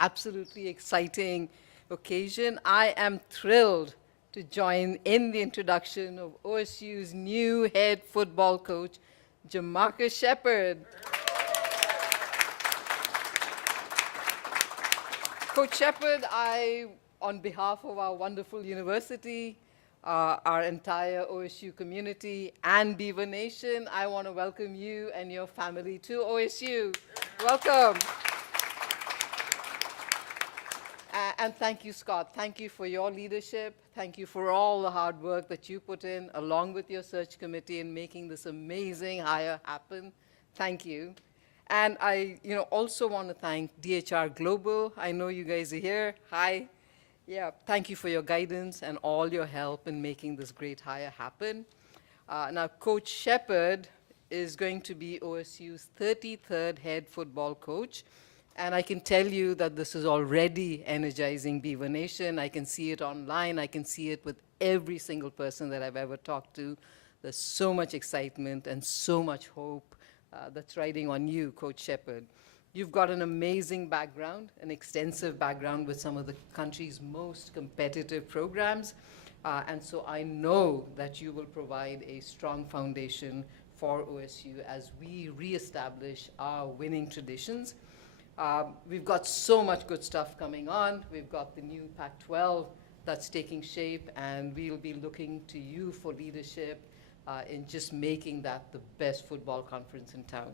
absolutely exciting occasion. I am thrilled to join in the introduction of OSU's new head football coach, JaMarcus Shephard. Coach Shephard, on behalf of our wonderful university, our entire OSU community, and Beaver Nation, I want to welcome you and your family to OSU. Welcome. And thank you, Scott. Thank you for your leadership. Thank you for all the hard work that you put in, along with your search committee, in making this amazing hire happen. Thank you. And I also want to thank DHR Global. I know you guys are here. Hi. Yeah, thank you for your guidance and all your help in making this great hire happen. Now, Coach Shephard is going to be OSU's 33rd head football coach. And I can tell you that this is already energizing Beaver Nation. I can see it online. I can see it with every single person that I've ever talked to. There's so much excitement and so much hope that's riding on you, Coach Shephard. You've got an amazing background, an extensive background with some of the country's most competitive programs. And so I know that you will provide a strong foundation for OSU as we reestablish our winning traditions. We've got so much good stuff coming on. We've got the new Pac-12 that's taking shape, and we'll be looking to you for leadership in just making that the best football conference in town.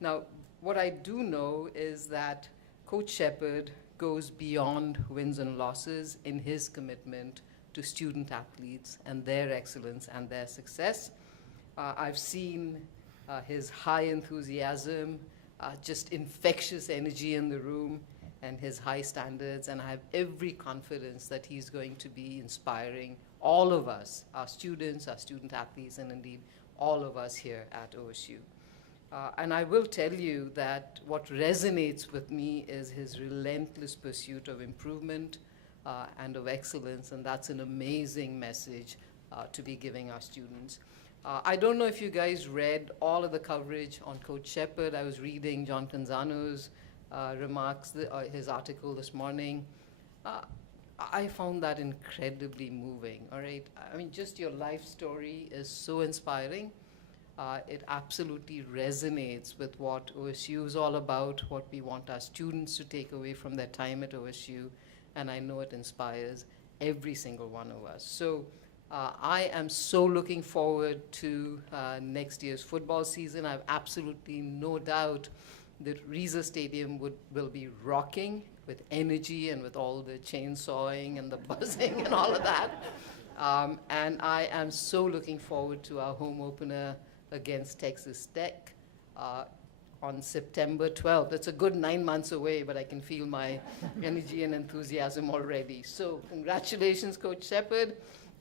Now, what I do know is that Coach Shephard goes beyond wins and losses in his commitment to student athletes and their excellence and their success. I've seen his high enthusiasm, just infectious energy in the room, and his high standards, and I have every confidence that he's going to be inspiring all of us, our students, our student athletes, and indeed all of us here at OSU. And I will tell you that what resonates with me is his relentless pursuit of improvement and of excellence, and that's an amazing message to be giving our students. I don't know if you guys read all of the coverage on Coach Shephard. I was reading John Canzano's remarks, his article this morning. I found that incredibly moving, all right? I mean, just your life story is so inspiring. It absolutely resonates with what OSU is all about, what we want our students to take away from their time at OSU, and I know it inspires every single one of us. So I am so looking forward to next year's football season. I have absolutely no doubt that Reza Stadium will be rocking with energy and with all the chainsawing and the buzzing and all of that. And I am so looking forward to our home opener against Texas Tech on September 12th. It's a good 9 months away, but I can feel my energy and enthusiasm already. So congratulations, Coach Shephard.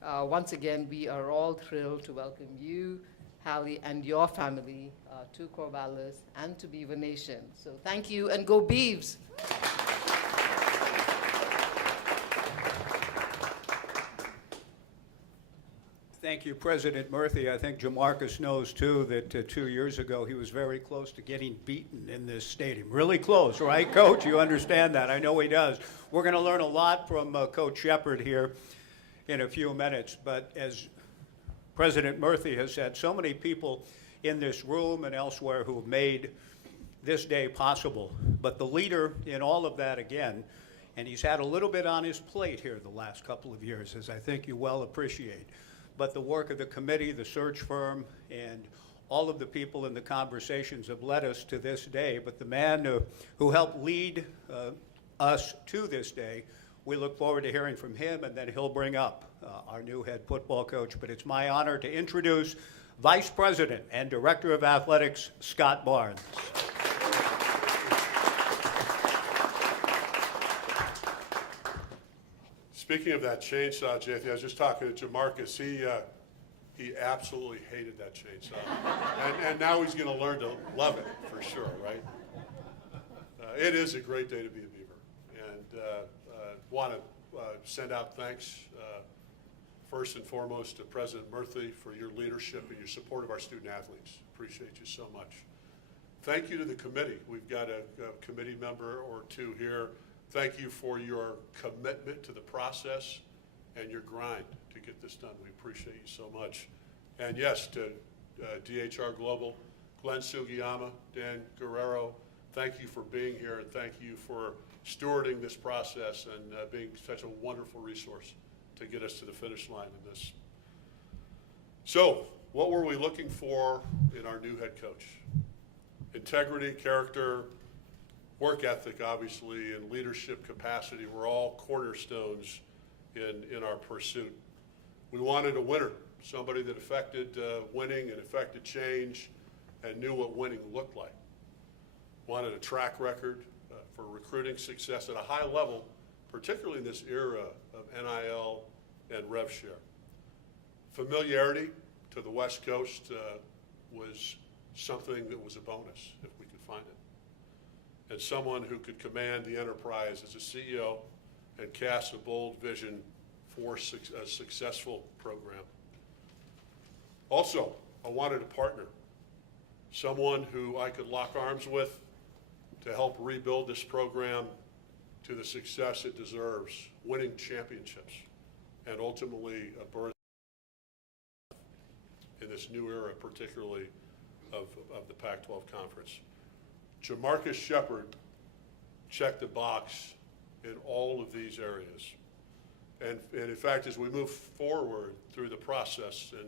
Once again, we are all thrilled to welcome you, Hallie, and your family to Corvallis and to Beaver Nation. So thank you, and go Beavs! Thank you, President Murthy. I think JaMarcus knows, too, that 2 years ago he was very close to getting beaten in this stadium. Really close, right, Coach? You understand that. I know he does. We're going to learn a lot from Coach Shephard here in a few minutes. But as President Murthy has said, so many people in this room and elsewhere who have made this day possible. But the leader in all of that, again, and he's had a little bit on his plate here the last couple of years, as I think you well appreciate. But the work of the committee, the search firm, and all of the people in the conversations have led us to this day. But the man who helped lead us to this day, we look forward to hearing from him, and then he'll bring up our new head football coach. But it's my honor to introduce Vice President and Director of Athletics, Scott Barnes. Speaking of that chainsaw, Jayathi, I was just talking to JaMarcus. He absolutely hated that chainsaw, and now he's going to learn to love it for sure, right? It is a great day to be a Beaver, and want to send out thanks first and foremost to President Murthy for your leadership and your support of our student athletes. Appreciate you so much. Thank you to the committee. We've got a committee member or two here Thank you for your commitment to the process and your grind to get this done. We appreciate you so much. And yes, to DHR Global, Glenn Sugiyama, Dan Guerrero, thank you for being here, and thank you for stewarding this process and being such a wonderful resource to get us to the finish line in this. So, what were we looking for in our new head coach? Integrity, character, work ethic, obviously, and leadership capacity were all cornerstones in our pursuit. We wanted a winner, somebody that affected winning and affected change and knew what winning looked like. Wanted a track record for recruiting success at a high level, particularly in this era of NIL and rev share. Familiarity to the West Coast was something that was a bonus if we could find it. And someone who could command the enterprise as a CEO and cast a bold vision for a successful program. Also, I wanted a partner, someone who I could lock arms with to help rebuild this program to the success it deserves, winning championships, and ultimately a birth in this new era, particularly of the Pac-12 Conference. JaMarcus Shephard checked the box in all of these areas. And in fact, as we move forward through the process and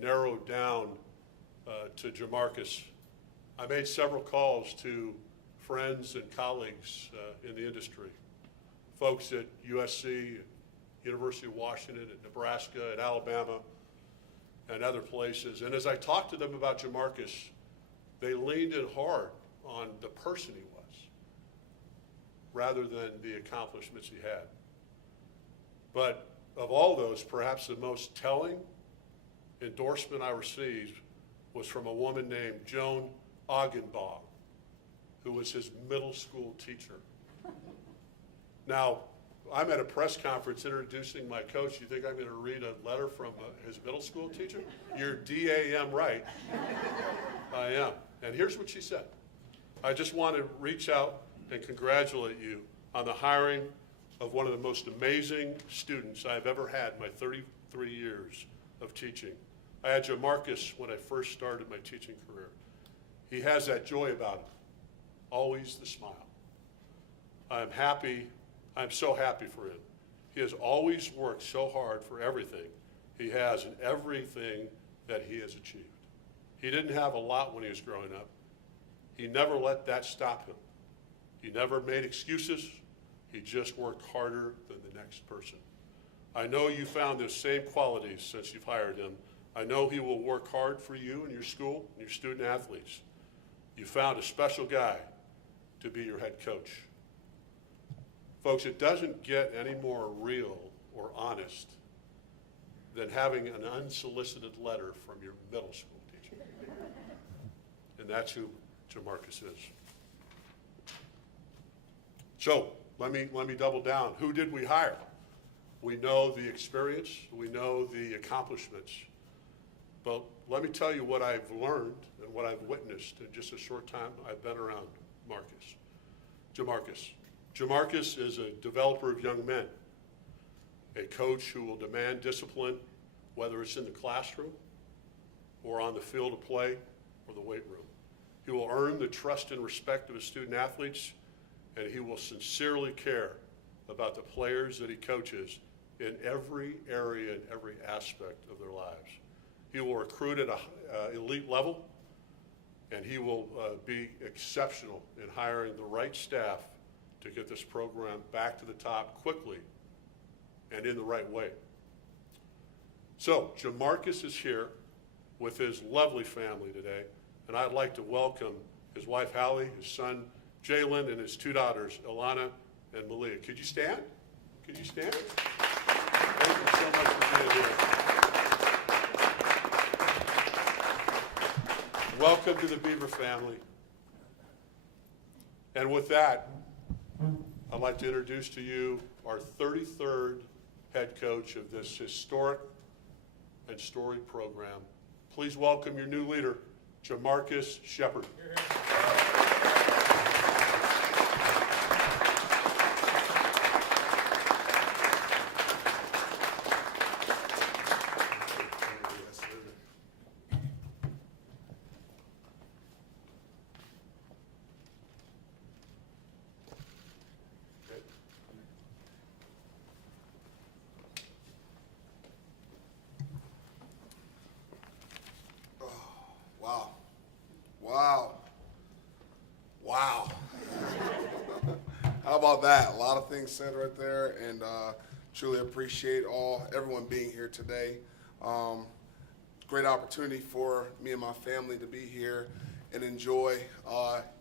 narrowed down to JaMarcus, I made several calls to friends and colleagues in the industry, folks at USC, University of Washington, at Nebraska, at Alabama, and other places. And as I talked to them about JaMarcus, they leaned in hard on the person he was, rather than the accomplishments he had. But of all those, perhaps the most telling endorsement I received was from a woman named Joan Augenbaugh, who was his middle school teacher. Now, I'm at a press conference introducing my coach. You think I'm going to read a letter from his middle school teacher? You're damn right. I am. And here's what she said. I just want to reach out and congratulate you on the hiring of one of the most amazing students I've ever had in my 33 years of teaching. I had JaMarcus when I first started my teaching career. He has that joy about him, always the smile. I'm so happy for him. He has always worked so hard for everything he has and everything that he has achieved. He didn't have a lot when he was growing up. He never let that stop him. He never made excuses. He just worked harder than the next person. I know you found those same qualities since you've hired him. I know he will work hard for you and your school and your student athletes. You found a special guy to be your head coach. Folks, it doesn't get any more real or honest than having an unsolicited letter from your middle school teacher. And that's who JaMarcus is. So let me double down. Who did we hire? We know the experience, we know the accomplishments, but let me tell you what I've learned and what I've witnessed in just a short time I've been around JaMarcus. JaMarcus is a developer of young men, a coach who will demand discipline, whether it's in the classroom or on the field of play or the weight room. He will earn the trust and respect of his student athletes, and he will sincerely care about the players that he coaches in every area and every aspect of their lives. He will recruit at an elite level, and he will be exceptional in hiring the right staff to get this program back to the top quickly and in the right way. So JaMarcus is here with his lovely family today, and I'd like to welcome his wife Hallie, his son Jalen, and his two daughters Ilana and Malia. Could you stand? Could you stand? Thank you so much for being here. Welcome to the Beaver family. And with that, I'd like to introduce to you our 33rd head coach of this historic and storied program. Please welcome your new leader, JaMarcus Shephard. all that. A lot of things said right there, and truly appreciate everyone being here today. Great opportunity for me and my family to be here and enjoy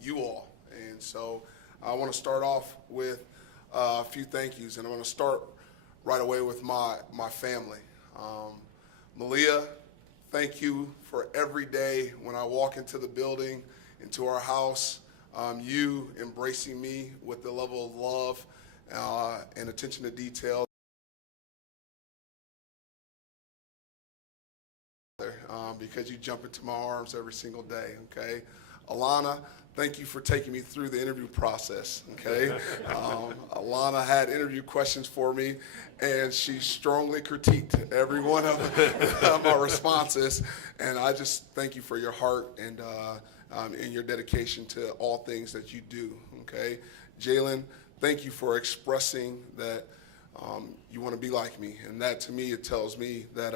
you all. And so I want to start off with a few thank yous, and I'm going to start right away with my family. Malia, thank you for every day when I walk into the building, into our house, you embracing me with the level of love and attention to detail. Because you jump into my arms every single day, okay? Alana, thank you for taking me through the interview process, okay? Alana had interview questions for me, and she strongly critiqued every one of my responses, and I just thank you for your heart and your dedication to all things that you do, okay? Jalen, thank you for expressing that you want to be like me, and that to me, it tells me that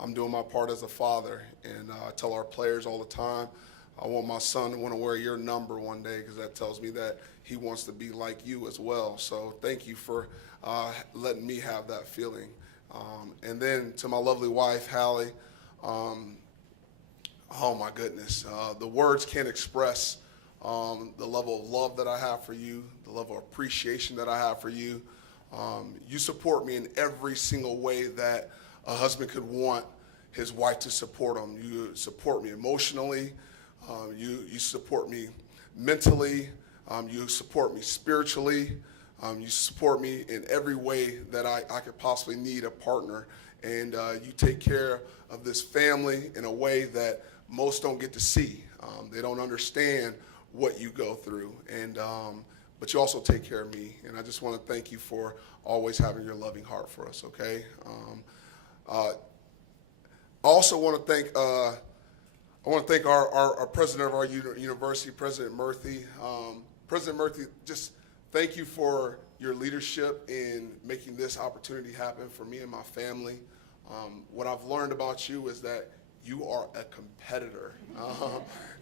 I'm doing my part as a father, and I tell our players all the time, I want my son to want to wear your number one day because that tells me that he wants to be like you as well. So thank you for letting me have that feeling. And then to my lovely wife, Hallie, oh my goodness, the words can't express the level of love that I have for you, the level of appreciation that I have for you. You support me in every single way that a husband could want his wife to support him. You support me emotionally. You support me mentally. You support me spiritually. You support me in every way that I could possibly need a partner. And you take care of this family in a way that most don't get to see. They don't understand what you go through. And but you also take care of me. And I just want to thank you for always having your loving heart for us, okay? I also want to thank our president of our university, President Murthy. President Murthy, just thank you for your leadership in making this opportunity happen for me and my family. What I've learned about you is that you are a competitor,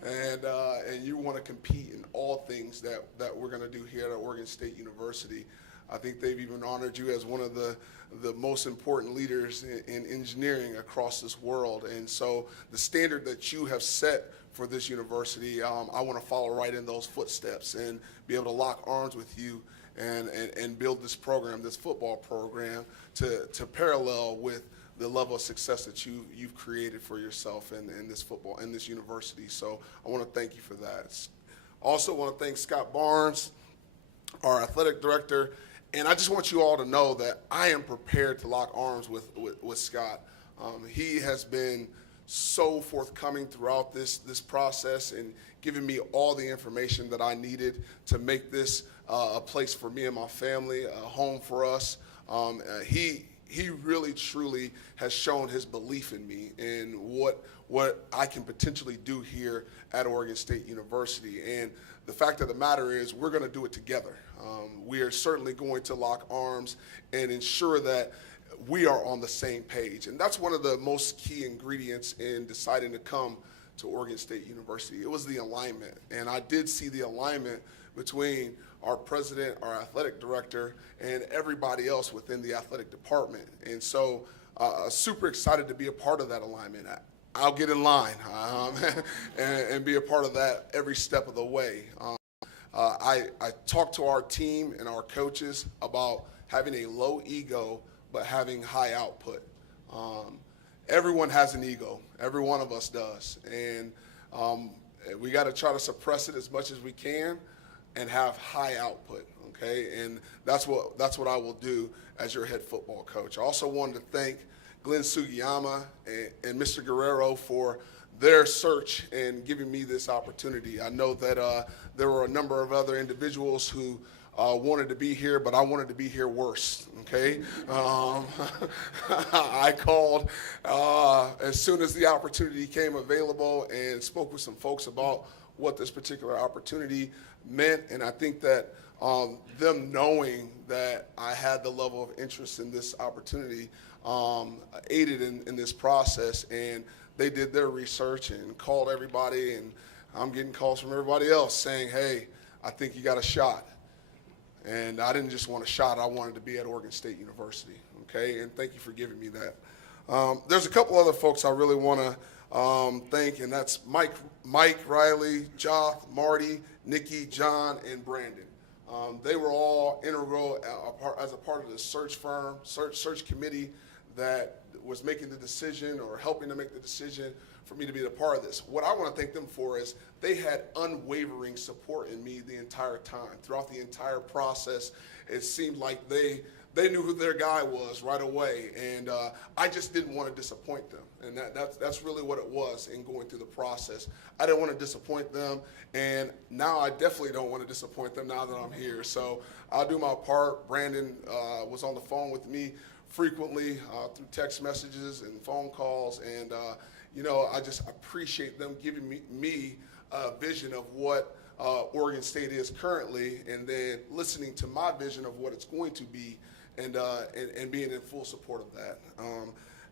and you want to compete in all things that we're going to do here at Oregon State University. I think they've even honored you as one of the most important leaders in engineering across this world. And so the standard that you have set for this university, I want to follow right in those footsteps and be able to lock arms with you and build this program, this football program, to parallel with the level of success that you've created for yourself in this university. So I want to thank you for that. Also want to thank Scott Barnes, our athletic director. And I just want you all to know that I am prepared to lock arms with Scott. He has been so forthcoming throughout this process and giving me all the information that I needed to make this a place for me and my family, a home for us. He really, truly has shown his belief in me and what I can potentially do here at Oregon State University. And the fact of the matter is we're going to do it together. We are certainly going to lock arms and ensure that we are on the same page. And that's one of the most key ingredients in deciding to come to Oregon State University. It was the alignment. And I did see the alignment between our president, our athletic director, and everybody else within the athletic department. And so super excited to be a part of that alignment. I'll get in line and be a part of that every step of the way. I talked to our team and our coaches about having a low ego but having high output. Everyone has an ego. Every one of us does. And we got to try to suppress it as much as we can and have high output, okay? And that's what I will do as your head football coach. I also wanted to thank Glenn Sugiyama and Mr. Guerrero for their search and giving me this opportunity. I know that there were a number of other individuals who wanted to be here, but I wanted to be here worse, okay? I called as soon as the opportunity came available and spoke with some folks about what this particular opportunity meant, and I think that them knowing that I had the level of interest in this opportunity aided in this process, and they did their research and called everybody, and I'm getting calls from everybody else saying, hey, I think you got a shot. And I didn't just want a shot, I wanted to be at Oregon State University, okay? And thank you for giving me that. There's a couple other folks I really want to thank, and that's Mike, Riley, Joth, Marty, Nikki, John, and Brandon. They were all integral as a part of the search committee that was making the decision or helping to make the decision for me to be a part of this. What I want to thank them for is they had unwavering support in me the entire time. Throughout the entire process, it seemed like they knew who their guy was right away, and I just didn't want to disappoint them. And that's really what it was in going through the process. I didn't want to disappoint them, and now I definitely don't want to disappoint them now that I'm here. So I'll do my part. Brandon was on the phone with me frequently through text messages and phone calls, and I just appreciate them giving me a vision of what Oregon State is currently, and then listening to my vision of what it's going to be, and being in full support of that.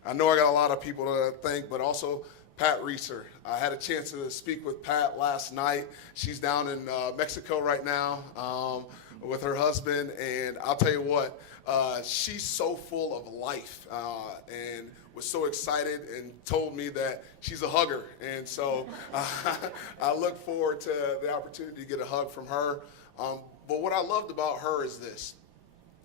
I know I got a lot of people to thank, but also Pat Reeser. I had a chance to speak with Pat last night. She's down in Mexico right now with her husband, and I'll tell you what, she's so full of life and was so excited and told me that she's a hugger. And so I look forward to the opportunity to get a hug from her. But what I loved about her is this.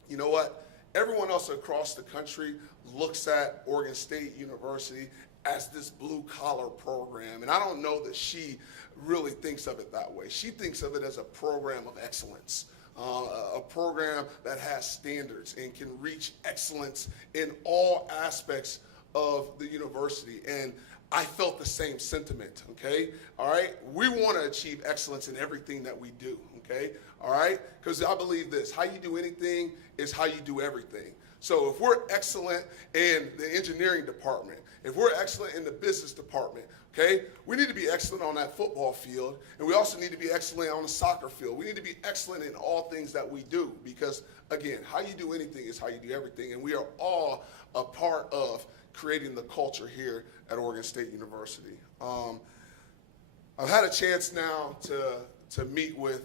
You know what? Everyone else across the country looks at Oregon State University as this blue-collar program. And I don't know that she really thinks of it that way. She thinks of it as a program of excellence. A program that has standards and can reach excellence in all aspects of the university. And I felt the same sentiment, okay? All right? We want to achieve excellence in everything that we do, okay? All right? Because I believe this, how you do anything is how you do everything. So if we're excellent in the engineering department, if we're excellent in the business department, okay, we need to be excellent on that football field, and we also need to be excellent on the soccer field. We need to be excellent in all things that we do because, again, how you do anything is how you do everything, and we are all a part of creating the culture here at Oregon State University. I've had a chance now to meet with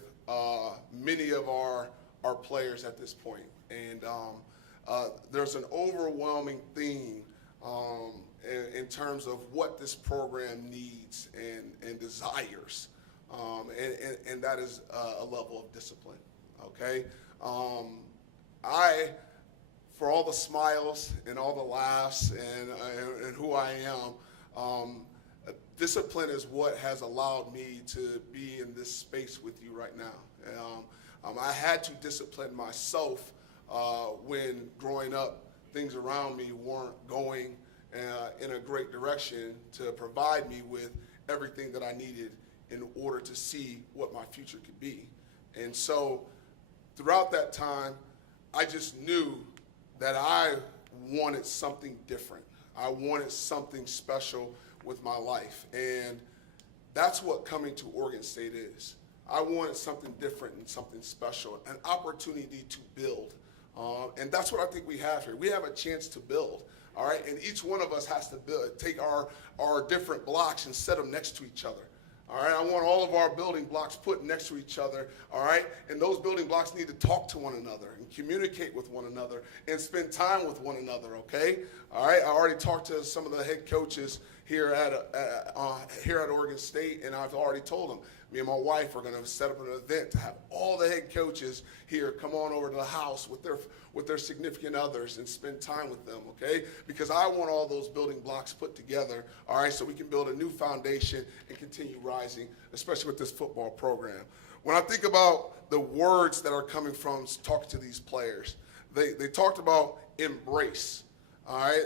many of our players at this point, and there's an overwhelming theme in terms of what this program needs and desires, and that is a level of discipline, okay? For all the smiles and all the laughs and who I am, discipline is what has allowed me to be in this space with you right now. I had to discipline myself when growing up, things around me weren't going in a great direction to provide me with everything that I needed in order to see what my future could be. And so throughout that time, I just knew that I wanted something different. I wanted something special with my life. And that's what coming to Oregon State is. I wanted something different and something special, an opportunity to build. And that's what I think we have here. We have a chance to build. All right, and each one of us has to take our different blocks and set them next to each other. All right, I want all of our building blocks put next to each other. All right, and those building blocks need to talk to one another and communicate with one another and spend time with one another. Okay, all right. I already talked to some of the head coaches here at Oregon State, and I've already told them. Me and my wife are going to set up an event to have all the head coaches here come on over to the house with their significant others and spend time with them, okay? Because I want all those building blocks put together, all right, so we can build a new foundation and continue rising, especially with this football program. When I think about the words that are coming from talking to these players, they talked about embrace, all right?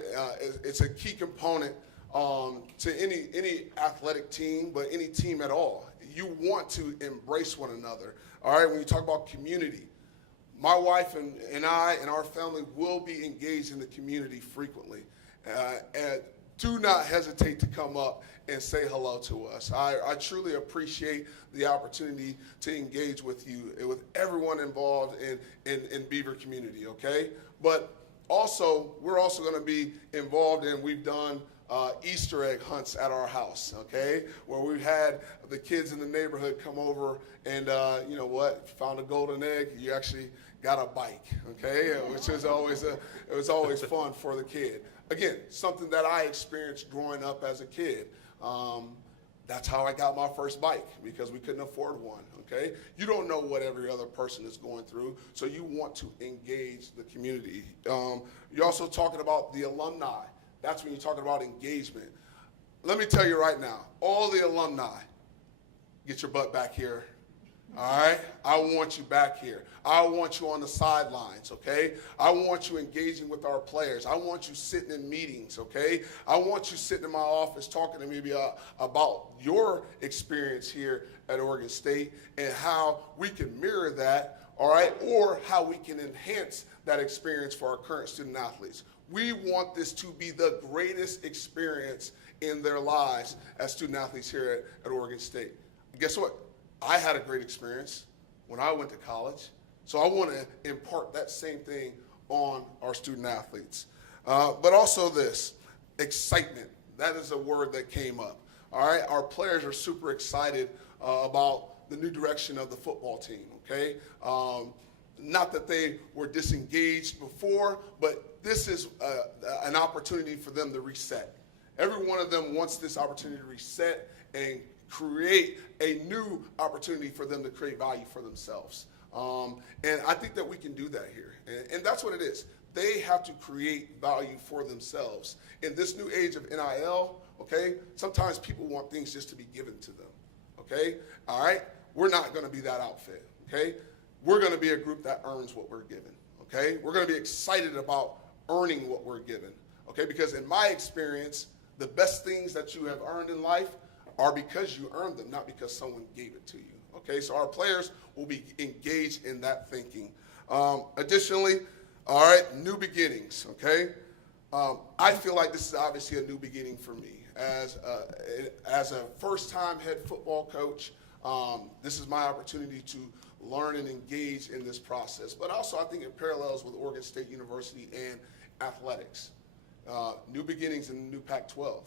It's a key component to any athletic team, but any team at all. You want to embrace one another, all right? When you talk about community, my wife and I and our family will be engaged in the community frequently. And do not hesitate to come up and say hello to us. I truly appreciate the opportunity to engage with you and with everyone involved in Beaver community, okay? But also, we're also going to be involved in, we've done Easter egg hunts at our house, okay, where we've had the kids in the neighborhood come over and, you know what, if you found a golden egg, you actually got a bike, okay, which is always it was always fun for the kid. Again, something that I experienced growing up as a kid. That's how I got my first bike, because we couldn't afford one, okay? You don't know what every other person is going through, so you want to engage the community. You're also talking about the alumni. That's when you're talking about engagement. Let me tell you right now, all the alumni, get your butt back here. All right? I want you back here. I want you on the sidelines, okay? I want you engaging with our players. I want you sitting in meetings, okay? I want you sitting in my office talking to me about your experience here at Oregon State and how we can mirror that, all right, or how we can enhance that experience for our current student athletes. We want this to be the greatest experience in their lives as student athletes here at Oregon State. And guess what? I had a great experience when I went to college, so I want to impart that same thing on our student athletes. But also this, excitement. That is a word that came up. All right, our players are super excited about the new direction of the football team, okay? Not that they were disengaged before, but this is an opportunity for them to reset. Every one of them wants this opportunity to reset and create a new opportunity for them to create value for themselves. And I think that we can do that here. And that's what it is. They have to create value for themselves. In this new age of NIL, okay, sometimes people want things just to be given to them, okay? All right? We're not going to be that outfit, okay? We're going to be a group that earns what we're given, okay? We're going to be excited about earning what we're given, okay? Because in my experience, the best things that you have earned in life are because you earned them, not because someone gave it to you. Okay, so our players will be engaged in that thinking. Additionally, all right, new beginnings, okay? I feel like this is obviously a new beginning for me. As a first-time head football coach, this is my opportunity to learn and engage in this process. But also I think it parallels with Oregon State University and athletics. New beginnings in the new Pac-12.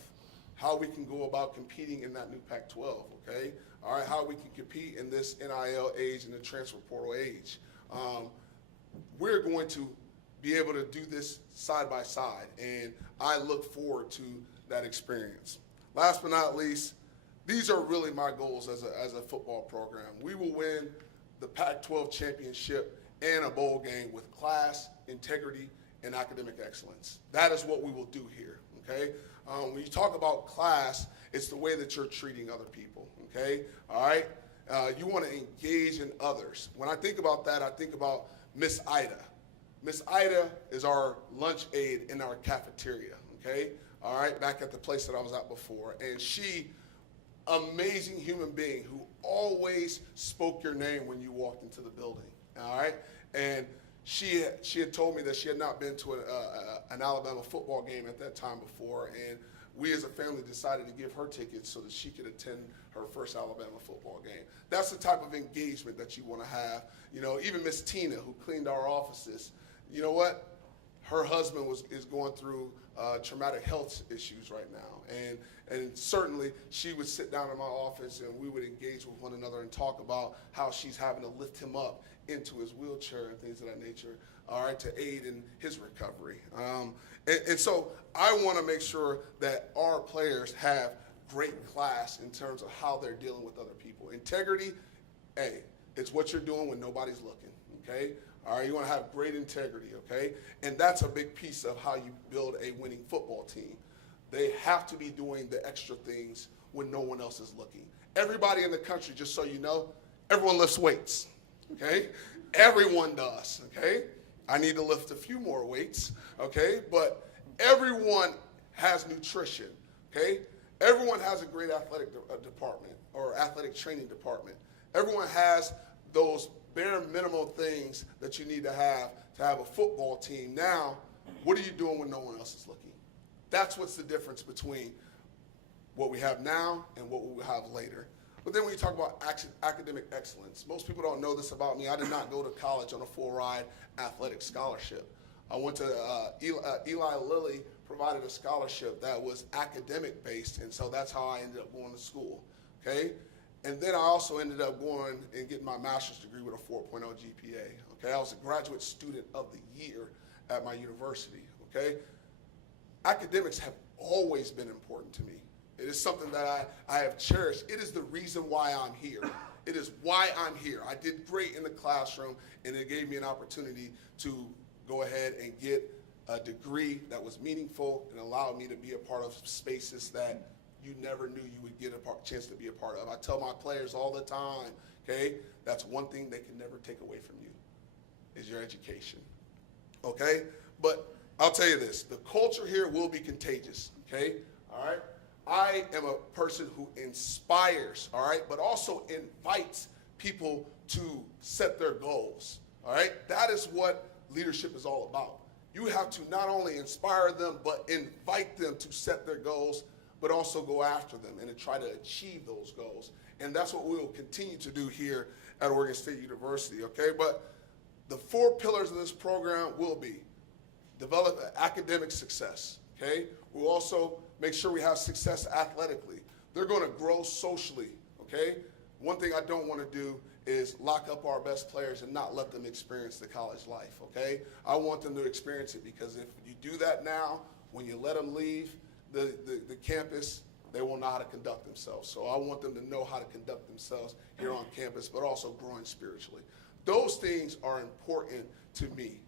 How we can go about competing in that new Pac-12, okay? All right, how we can compete in this NIL age and the transfer portal age. We're going to be able to do this side by side, and I look forward to that experience. Last but not least, these are really my goals as a football program. We will win the Pac-12 championship and a bowl game with class, integrity, and academic excellence. That is what we will do here, okay? When you talk about class, it's the way that you're treating other people, okay? All right? You want to engage in others. When I think about that, I think about Miss Ida. Miss Ida is our lunch aide in our cafeteria, okay? All right, back at the place that I was at before. And she, amazing human being who always spoke your name when you walked into the building, all right? And she had told me that she had not been to an Alabama football game at that time before, and we as a family decided to give her tickets so that she could attend her first Alabama football game. That's the type of engagement that you want to have. You know, even Miss Tina, who cleaned our offices, you know what? Her husband is going through traumatic health issues right now, and certainly she would sit down in my office and we would engage with one another and talk about how she's having to lift him up into his wheelchair and things of that nature, all right, to aid in his recovery. And so I want to make sure that our players have great class in terms of how they're dealing with other people. Integrity, hey, it's what you're doing when nobody's looking, okay? All right, you want to have great integrity, okay? And that's a big piece of how you build a winning football team. They have to be doing the extra things when no one else is looking. Everybody in the country, just so you know, everyone lifts weights. Okay? Everyone does, okay? I need to lift a few more weights, okay? But everyone has nutrition, okay? Everyone has a great athletic department or athletic training department. Everyone has those bare minimum things that you need to have a football team. Now, what are you doing when no one else is looking? That's what's the difference between what we have now and what we will have later. But then when you talk about academic excellence, most people don't know this about me. I did not go to college on a full-ride athletic scholarship. I went to Eli Lilly provided a scholarship that was academic-based, and so that's how I ended up going to school, okay? And then I also ended up going and getting my master's degree with a 4.0 GPA, Okay, I was a graduate student of the year at my university. Okay, academics have always been important to me. It is something that I have cherished. It is the reason why I'm here. It is why I'm here. I did great in the classroom, and it gave me an opportunity to go ahead and get a degree that was meaningful and allowed me to be a part of spaces that you never knew you would get a chance to be a part of. I tell my players all the time, okay, that's one thing they can never take away from you, is your education, okay? But I'll tell you this, the culture here will be contagious, okay, all right? I am a person who inspires, all right, but also invites people to set their goals, all right? That is what leadership is all about. You have to not only inspire them, but invite them to set their goals, but also go after them and to try to achieve those goals. And that's what we will continue to do here at Oregon State University, okay? But the 4 pillars of this program will be develop academic success, okay? We'll also make sure we have success athletically. They're going to grow socially, okay? One thing I don't want to do is lock up our best players and not let them experience the college life, okay? I want them to experience it, because if you do that now, when you let them leave the campus, they will know how to conduct themselves. So I want them to know how to conduct themselves here on campus, but also growing spiritually. Those things are important to me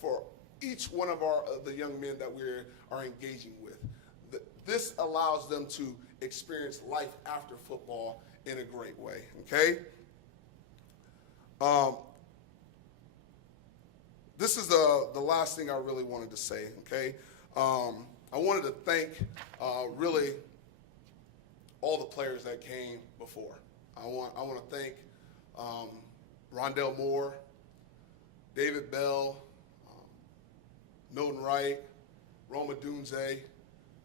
for each one of the young men that we are engaging with. This allows them to experience life after football in a great way, okay? This is the last thing I really wanted to say, okay? I wanted to thank really all the players that came before. I want to thank Rondell Moore, David Bell, Milton Wright, Roma Dunze,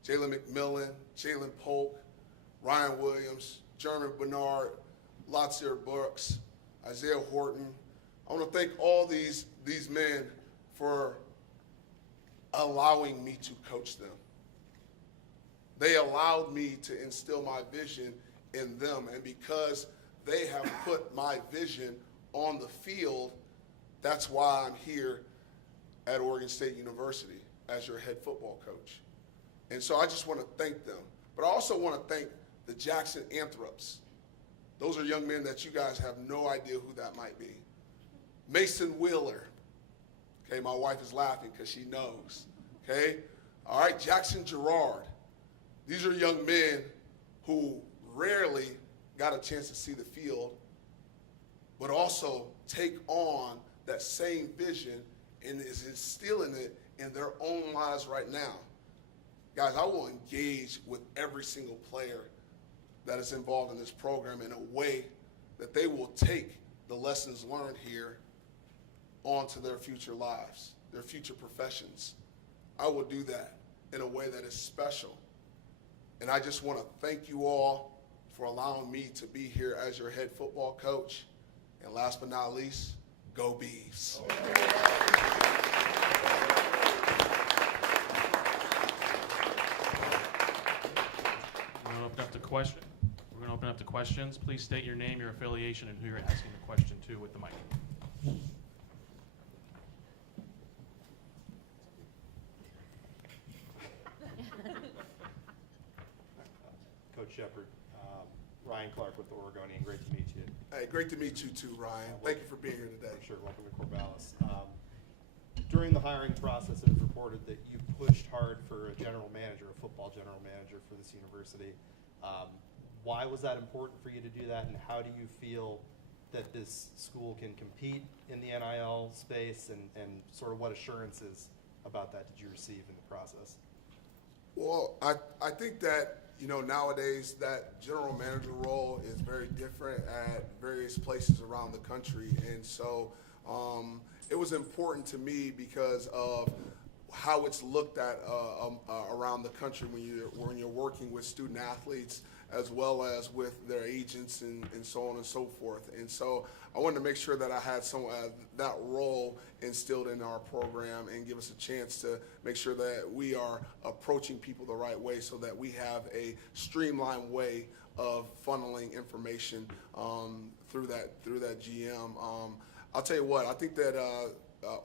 Jalen McMillan, Jalen Polk, Ryan Williams, Jeremy Bernard, Latsier Brooks, Isaiah Horton. I want to thank all these men for allowing me to coach them. They allowed me to instill my vision in them, and because they have put my vision on the field, that's why I'm here at Oregon State University as your head football coach. And so I just want to thank them. But I also want to thank the Jackson Anthrops. Those are young men that you guys have no idea who that might be. Mason Wheeler. Okay, my wife is laughing because she knows. Okay? All right, Jackson Gerard. These are young men who rarely got a chance to see the field, but also take on that same vision and is instilling it in their own lives right now. Guys, I will engage with every single player that is involved in this program in a way that they will take the lessons learned here onto their future lives, their future professions. I will do that in a way that is special. And I just want to thank you all for allowing me to be here as your head football coach. And last but not least, go Beavs. We're going to open up to questions. Please state your name, your affiliation, and who you're asking the question to with the mic. Coach Shephard, Ryan Clark with the Oregonian. Great to meet you. Hey, great to meet you too, Ryan. Thank you for being here today. Sure, welcome to Corvallis. During the hiring process, it was reported that you pushed hard for a general manager, a football general manager for this university. Why was that important for you to do that, and how do you feel that this school can compete in the NIL space, and sort of what assurances about that did you receive in the process? Well, I think that, you know, nowadays that general manager role is very different at various places around the country. And so it was important to me because of how it's looked at around the country when you're working with student athletes as well as with their agents and so on and so forth. And so I wanted to make sure that I had that role instilled in our program and give us a chance to make sure that we are approaching people the right way so that we have a streamlined way of funneling information through that GM. I'll tell you what, I think that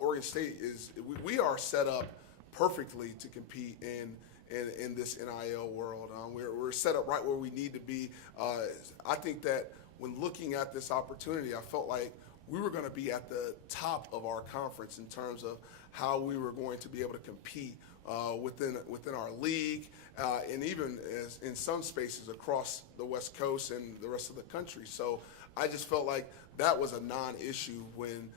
Oregon State we are set up perfectly to compete in this NIL world. We're set up right where we need to be. I think that when looking at this opportunity, I felt like we were going to be at the top of our conference in terms of how we were going to be able to compete within our league, and even in some spaces across the West Coast and the rest of the country. So I just felt like that was a non-issue when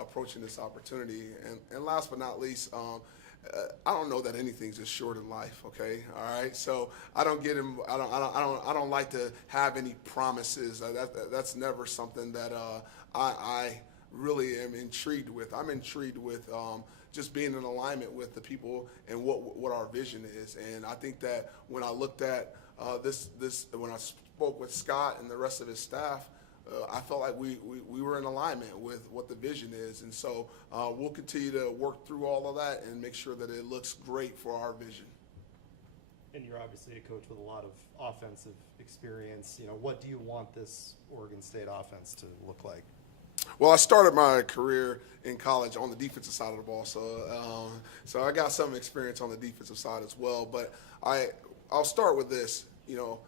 approaching this opportunity. And last but not least, I don't know that anything's as short in life. Okay, all right. So I don't like to have any promises. That's never something that I really am intrigued with. I'm intrigued with just being in alignment with the people and what our vision is. And I think that when I looked at when I spoke with Scott and the rest of his staff, I felt like we were in alignment with what the vision is. And so we'll continue to work through all of that and make sure that it looks great for our vision. And you're obviously a coach with a lot of offensive experience. You know, what do you want this Oregon State offense to look like? Well, I started my career in college on the defensive side of the ball, so I got some experience on the defensive side as well. But I'll start with this. You know,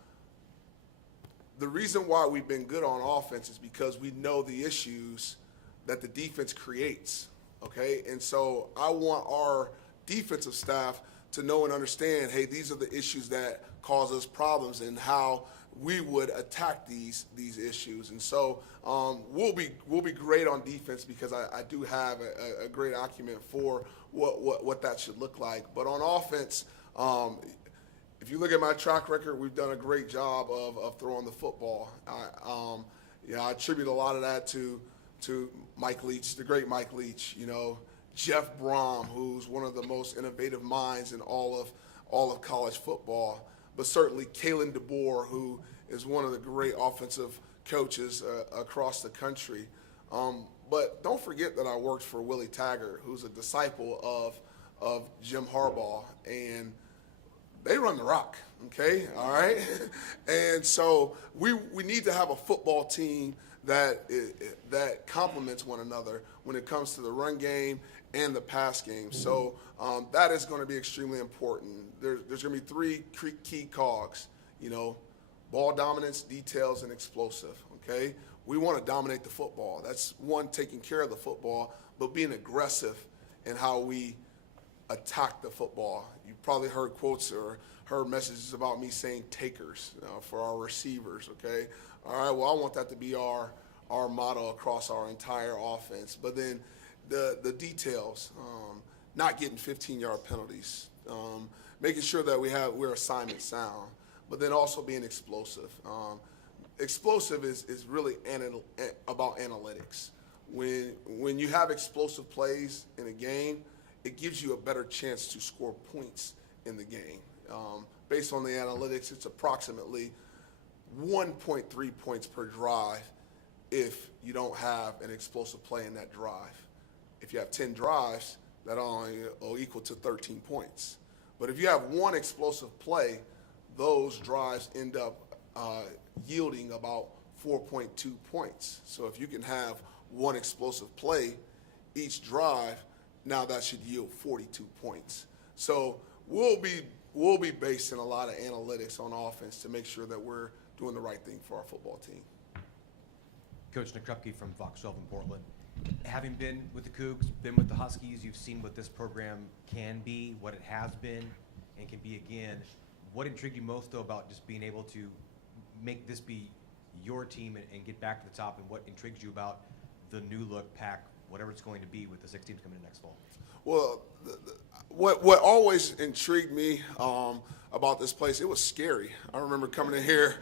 the reason why we've been good on offense is because we know the issues that the defense creates. Okay, and so I want our defensive staff to know and understand, hey, these are the issues that cause us problems and how we would attack these issues. And so we'll be great on defense because I do have a great acumen for what that should look like. But on offense, if you look at my track record, we've done a great job of throwing the football. I attribute a lot of that to Mike Leach, the great Mike Leach. You know, Jeff Brom, who's one of the most innovative minds in all of college football. But certainly Kalen DeBoer, who is one of the great offensive coaches across the country. But don't forget that I worked for Willie Taggart, who's a disciple of Jim Harbaugh, and they run the rock, okay, all right? And so we need to have a football team that complements one another when it comes to the run game and the pass game. So that is going to be extremely important. There's going to be three key cogs, you know, ball dominance, details, and explosive, okay? We want to dominate the football. That's one, taking care of the football, but being aggressive in how we attack the football. You probably heard quotes or heard messages about me saying takers for our receivers, okay? All right, well, I want that to be our motto across our entire offense. But then the details, not getting 15-yard penalties, making sure that we're assignment sound, but then also being explosive. Explosive is really about analytics. When you have explosive plays in a game, it gives you a better chance to score points in the game. Based on the analytics, it's approximately 1.3 points per drive if you don't have an explosive play in that drive. If you have 10 drives, that only will equal to 13 points. But if you have one explosive play, those drives end up yielding about 4.2 points. So if you can have one explosive play each drive, now that should yield 42 points. So we'll be based in a lot of analytics on offense to make sure that we're doing the right thing for our football team. Coach Nick Krupke from Fox 12 in Portland. Having been with the Cougs, been with the Huskies, you've seen what this program can be, what it has been, and can be again. What intrigued you most, though, about just being able to make this be your team and get back to the top, and what intrigues you about the new look Pac, whatever it's going to be with the 6 teams coming in next fall? Well, what always intrigued me about this place, it was scary. I remember coming in here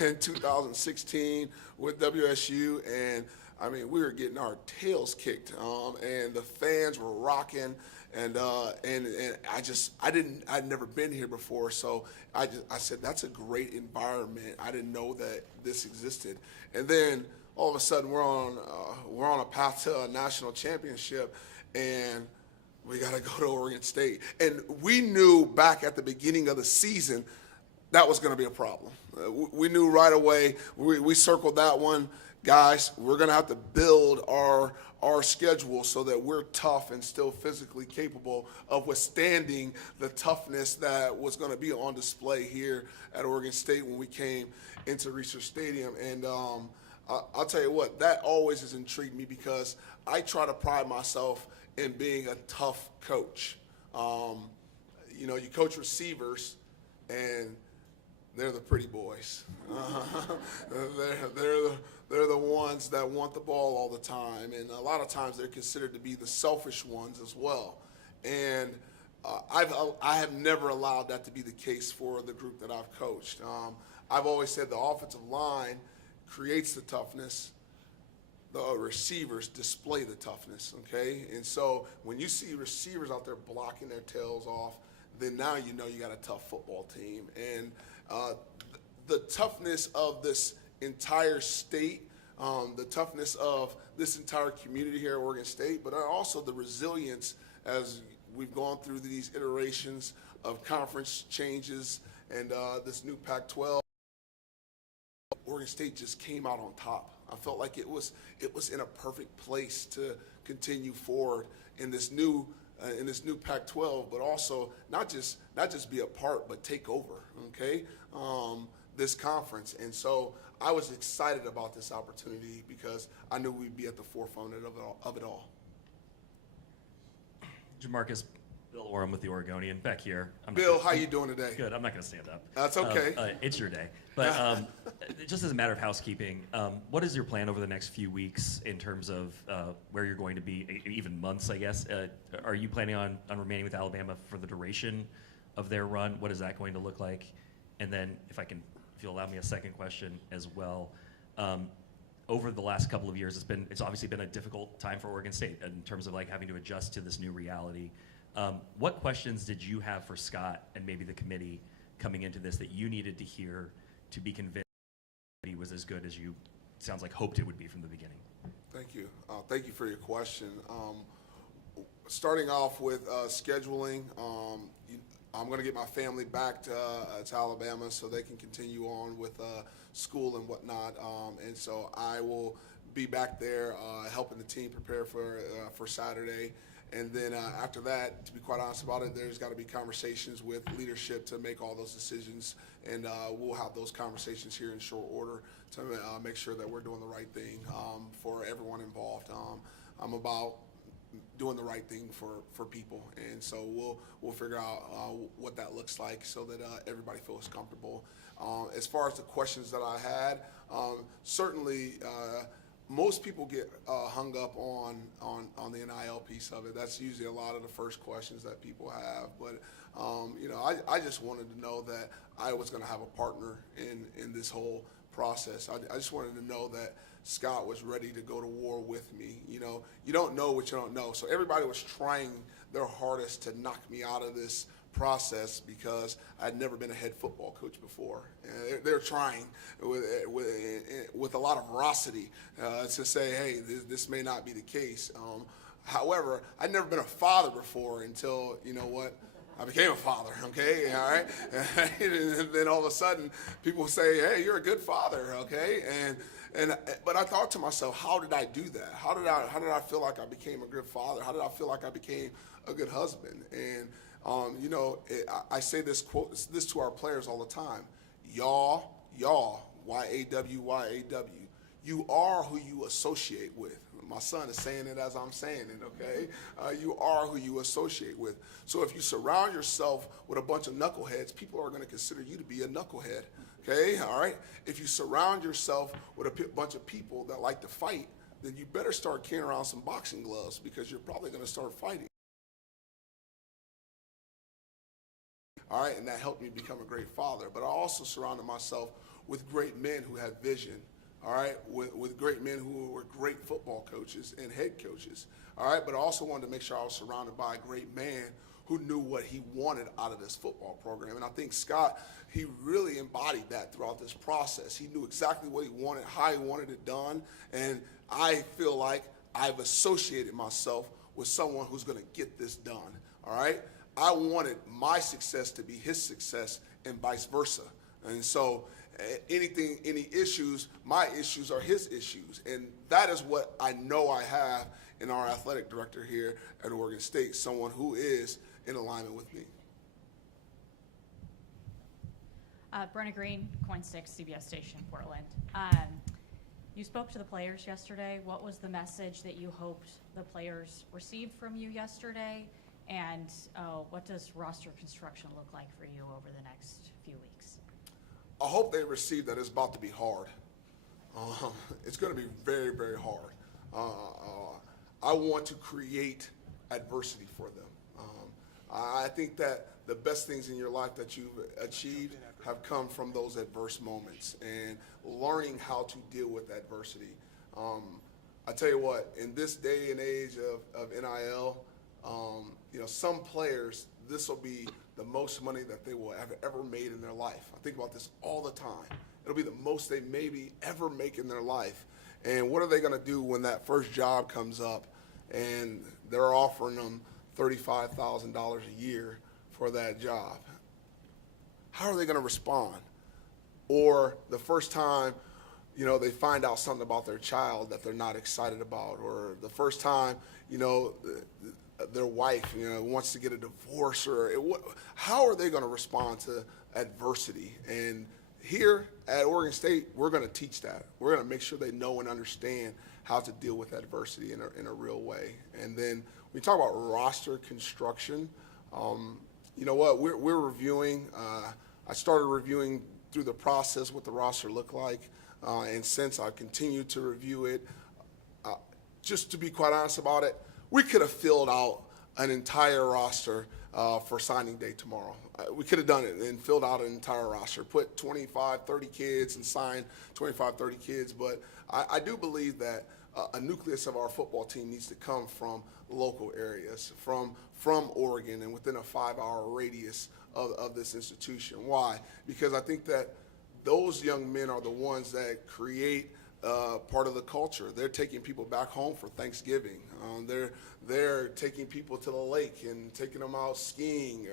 in 2016 with WSU, and I mean, we were getting our tails kicked, and the fans were rocking, and I'd never been here before, so I said, that's a great environment. I didn't know that this existed, and then all of a sudden we're on a path to a national championship, and we got to go to Oregon State. And we knew back at the beginning of the season that was going to be a problem. We knew right away. We circled that one, guys, we're going to have to build our schedule so that we're tough and still physically capable of withstanding the toughness that was going to be on display here at Oregon State when we came into Research Stadium. And I'll tell you what, that always has intrigued me because I try to pride myself in being a tough coach. You know, you coach receivers, and they're the pretty boys. They're the ones that want the ball all the time, and a lot of times they're considered to be the selfish ones as well. And I have never allowed that to be the case for the group that I've coached. I've always said the offensive line creates the toughness. The receivers display the toughness, okay? And so when you see receivers out there blocking their tails off, then now you know you got a tough football team. And the toughness of this entire state, the toughness of this entire community here at Oregon State, but also the resilience as we've gone through these iterations of conference changes and this new Pac-12. Oregon State just came out on top. I felt like it was in a perfect place to continue forward in this new Pac-12, but also not just be a part, but take over. Okay, this conference, and so I was excited about this opportunity because I knew we'd be at the forefront of it all. JaMarcus, Bill Orem with the Oregonian back here. Bill, how you doing today? Good. I'm not going to stand up. That's okay. It's your day. But just as a matter of housekeeping, what is your plan over the next few weeks in terms of where you're going to be, even months, I guess? Are you planning on remaining with Alabama for the duration of their run? What is that going to look like? And then if you'll allow me a second question as well. Over the last couple of years, it's obviously been a difficult time for Oregon State in terms of like having to adjust to this new reality. What questions did you have for Scott and maybe the committee coming into this that you needed to hear to be convinced that he was as good as you, sounds like, hoped it would be from the beginning? Thank you. Thank you for your question. Starting off with scheduling, I'm going to get my family back to Alabama so they can continue on with school and whatnot. And so I will be back there helping the team prepare for Saturday. And then after that, to be quite honest about it, there's got to be conversations with leadership to make all those decisions. And we'll have those conversations here in short order to make sure that we're doing the right thing for everyone involved. I'm about doing the right thing for people. And so we'll figure out what that looks like so that everybody feels comfortable. As far as the questions that I had, certainly most people get hung up on the NIL piece of it. That's usually a lot of the first questions that people have. But you know, I just wanted to know that I was going to have a partner in this whole process. I just wanted to know that Scott was ready to go to war with me. You know, you don't know what you don't know. So everybody was trying their hardest to knock me out of this process because I'd never been a head football coach before. And they're trying with a lot of veracity to say, hey, this may not be the case. However, I'd never been a father before until, you know what, I became a father, okay, all right? And then all of a sudden, people say, hey, you're a good father, okay? But I thought to myself, how did I do that? How did I feel like I became a good father? How did I feel like I became a good husband? And you know, I say this to our players all the time. Y'all, Y-A-W, Y-A-W. You are who you associate with. My son is saying it as I'm saying it, okay? You are who you associate with. So if you surround yourself with a bunch of knuckleheads, people are going to consider you to be a knucklehead, okay? All right? If you surround yourself with a bunch of people that like to fight, then you better start carrying around some boxing gloves because you're probably going to start fighting. All right, and that helped me become a great father. But I also surrounded myself with great men who had vision, all right, with great men who were great football coaches and head coaches, all right? But I also wanted to make sure I was surrounded by a great man who knew what he wanted out of this football program. And I think Scott, he really embodied that throughout this process. He knew exactly what he wanted, how he wanted it done, and I feel like I've associated myself with someone who's going to get this done, all right? I wanted my success to be his success and vice versa. And so any issues, my issues are his issues. And that is what I know I have in our athletic director here at Oregon State, someone who is in alignment with me. Brenna Green, Coin 6, CBS station, Portland. You spoke to the players yesterday. What was the message that you hoped the players received from you yesterday? And what does roster construction look like for you over the next few weeks? I hope they receive that it's about to be hard. It's going to be very, very hard. I want to create adversity for them. I think that the best things in your life that you've achieved have come from those adverse moments and learning how to deal with adversity. I tell you what, in this day and age of NIL, some players, this will be the most money that they will have ever made in their life. I think about this all the time. It'll be the most they maybe ever make in their life. And what are they going to do when that first job comes up and they're offering them $35,000 a year for that job? How are they going to respond? Or the first time, they find out something about their child that they're not excited about, or the first time, their wife, wants to get a divorce, or how are they going to respond to adversity? And here at Oregon State, we're going to teach that. We're going to make sure they know and understand how to deal with adversity in a real way. And then when we talk about roster construction, you know what, we're reviewing. I started reviewing through the process what the roster looked like, and since I continue to review it, just to be quite honest about it, we could have filled out an entire roster for signing day tomorrow. We could have done it and filled out an entire roster, put 25, 30 kids and signed 25, 30 kids. But I do believe that a nucleus of our football team needs to come from local areas, from Oregon and within a 5-hour radius of this institution. Why? Because I think that those young men are the ones that create part of the culture. They're taking people back home for Thanksgiving. They're taking people to the lake and taking them out skiing,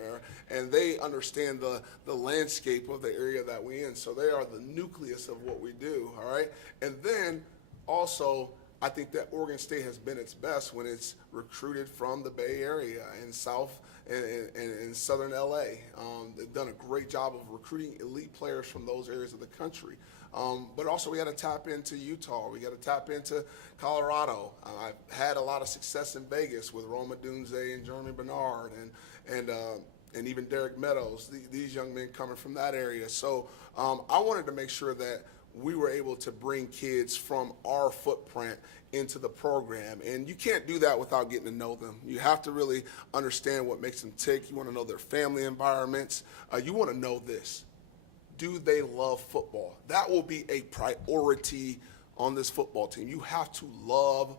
and they understand the landscape of the area that we're in. So they are the nucleus of what we do, all right? And then also, I think that Oregon State has been its best when it's recruited from the Bay Area and South and Southern LA. They've done a great job of recruiting elite players from those areas of the country. But also we got to tap into Utah. We got to tap into Colorado. I've had a lot of success in Vegas with Roma Dunze and Jeremy Bernard and even Derek Meadows, these young men coming from that area. So I wanted to make sure that we were able to bring kids from our footprint into the program. And you can't do that without getting to know them. You have to really understand what makes them tick. You want to know their family environments. You want to know this. Do they love football? That will be a priority on this football team. You have to love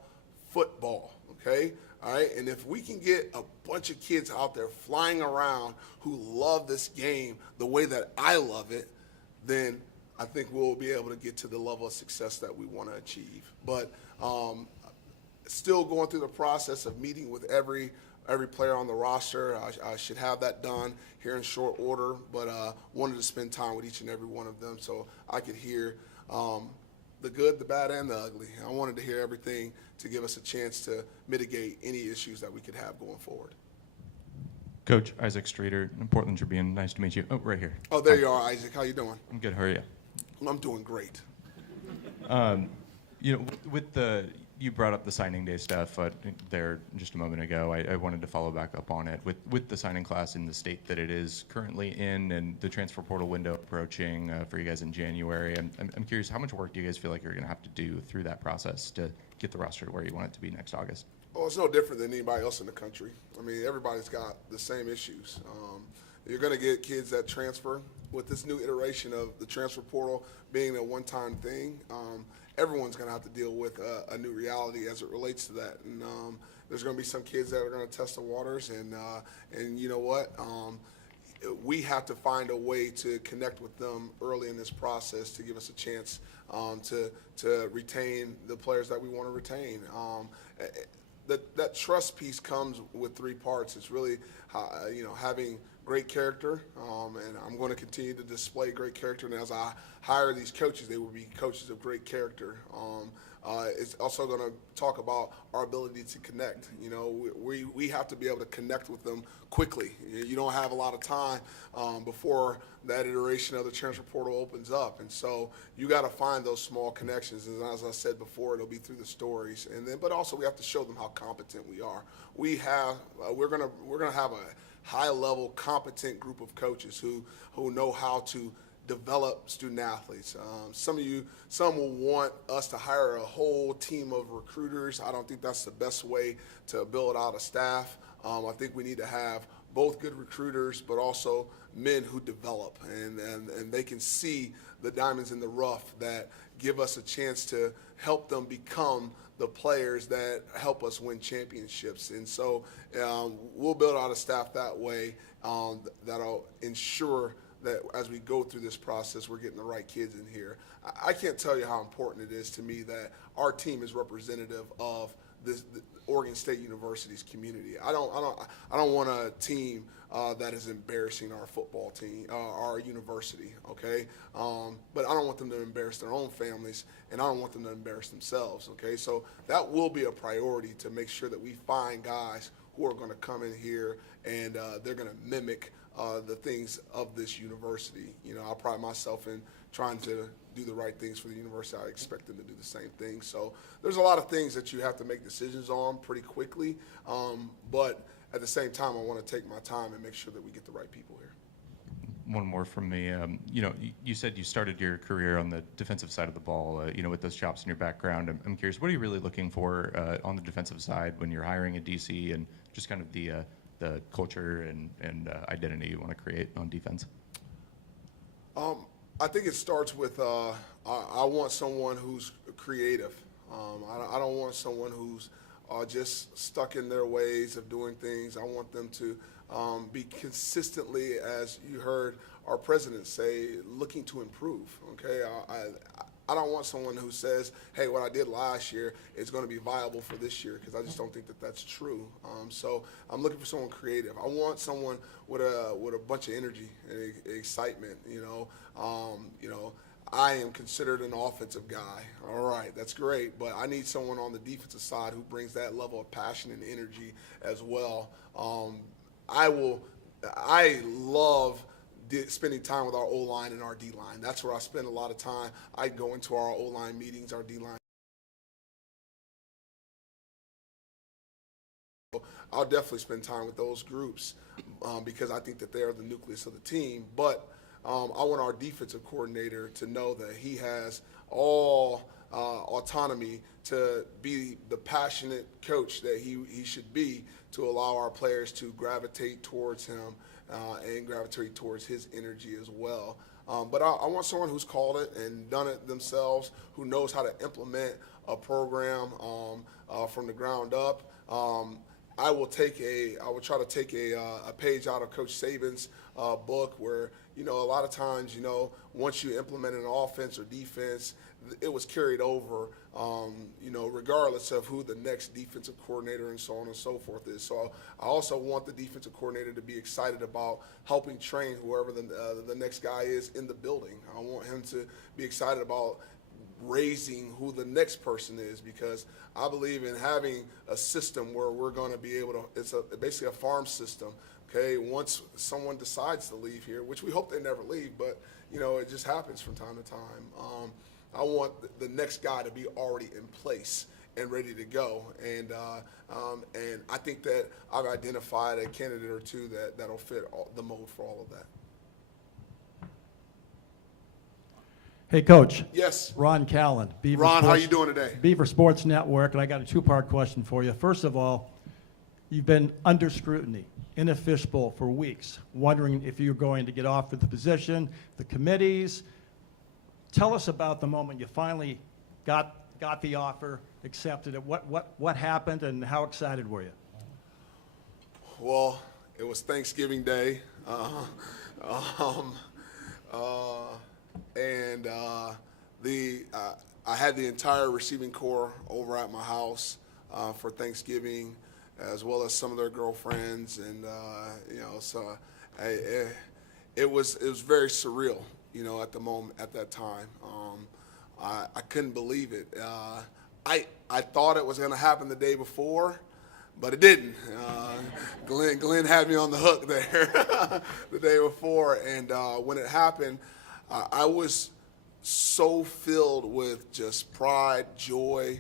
football, okay? All right, and if we can get a bunch of kids out there flying around who love this game the way that I love it, then I think we'll be able to get to the level of success that we want to achieve. But still going through the process of meeting with every player on the roster. I should have that done here in short order, but wanted to spend time with each and every one of them so I could hear the good, the bad, and the ugly. I wanted to hear everything to give us a chance to mitigate any issues that we could have going forward. Coach, Isaac Streeter in Portland Tribune. Nice to meet you. Oh, right here. Oh, there you are, Isaac. How you doing? I'm good. How are you? I'm doing great. You brought up the signing day stuff there just a moment ago. I wanted to follow back up on it with the signing class in the state that it is currently in and the transfer portal window approaching for you guys in January. I'm curious, how much work do you guys feel like you're going to have to do through that process to get the roster to where you want it to be next August? Well, it's no different than anybody else in the country. I mean, everybody's got the same issues. You're going to get kids that transfer. With this new iteration of the transfer portal being a one-time thing, everyone's going to have to deal with a new reality as it relates to that. And there's going to be some kids that are going to test the waters. And you know what? We have to find a way to connect with them early in this process to give us a chance to retain the players that we want to retain. that trust piece comes with three parts. It's really, having great character, and I'm going to continue to display great character. And as I hire these coaches, they will be coaches of great character. It's also going to talk about our ability to connect. We have to be able to connect with them quickly. You don't have a lot of time before that iteration of the transfer portal opens up, and so you got to find those small connections. And as I said before, it'll be through the stories, but also we have to show them how competent we are. We're gonna have a high-level, competent group of coaches who know how to develop student athletes. Some will want us to hire a whole team of recruiters. I don't think that's the best way to build out a staff. I think we need to have both good recruiters, but also men who develop, and they can see the diamonds in the rough that give us a chance to help them become the players that help us win championships. And so we'll build out a staff that way that'll ensure that as we go through this process, we're getting the right kids in here. I can't tell you how important it is to me that our team is representative of the Oregon State University's community. I don't want a team that is embarrassing our football team, our university, okay? But I don't want them to embarrass their own families, and I don't want them to embarrass themselves, okay? So that will be a priority, to make sure that we find guys who are going to come in here and they're going to mimic the things of this university. I pride myself in trying to do the right things for the university. I expect them to do the same thing. So there's a lot of things that you have to make decisions on pretty quickly, but at the same time, I want to take my time and make sure that we get the right people here. One more from me. You said you started your career on the defensive side of the ball, with those chops in your background. I'm curious, what are you really looking for on the defensive side when you're hiring a DC, and just kind of the culture and identity you want to create on defense? I think it starts with I want someone who's creative. I don't want someone who's just stuck in their ways of doing things. I want them to be consistently, as you heard our president say, looking to improve. Okay, I don't want someone who says, hey, what I did last year is going to be viable for this year, because I just don't think that that's true. So I'm looking for someone creative. I want someone with a bunch of energy and excitement. I am considered an offensive guy. All right, that's great, but I need someone on the defensive side who brings that level of passion and energy as well. I love spending time with our O-line and our D-line. That's where I spend a lot of time. I go into our O-line meetings, our D-line. I'll definitely spend time with those groups because I think that they are the nucleus of the team. But I want our defensive coordinator to know that he has all autonomy to be the passionate coach that he should be, to allow our players to gravitate towards him and gravitate towards his energy as well. But I want someone who's called it and done it themselves, who knows how to implement a program from the ground up. I will try to take a page out of Coach Saban's book, where, a lot of times, once you implement an offense or defense, it was carried over, regardless of who the next defensive coordinator and so on and so forth is. So I also want the defensive coordinator to be excited about helping train whoever the next guy is in the building. I want him to be excited about raising who the next person is, because I believe in having a system where we're going to be able to, it's basically a farm system. Okay, once someone decides to leave here, which we hope they never leave, but it just happens from time to time. I want the next guy to be already in place and ready to go, and I think that I've identified a candidate or two that'll fit the mold for all of that. Hey, Coach. Yes. Ron Callan. Beaver Ron, Sports, how you doing today? Beaver Sports Network, and I got a two-part question for you. First of all, you've been under scrutiny in a fishbowl for weeks, wondering if you're going to get offered the position, the committees. Tell us about the moment you finally got the offer, accepted it. What happened, and how excited were you? Well, it was Thanksgiving Day, I had the entire receiving corps over at my house. for Thanksgiving, as well as some of their girlfriends, and so it was very surreal, at the moment, at that time. I couldn't believe it. I thought it was going to happen the day before, but it didn't. Glenn had me on the hook there the day before, and when it happened, I was so filled with just pride, joy,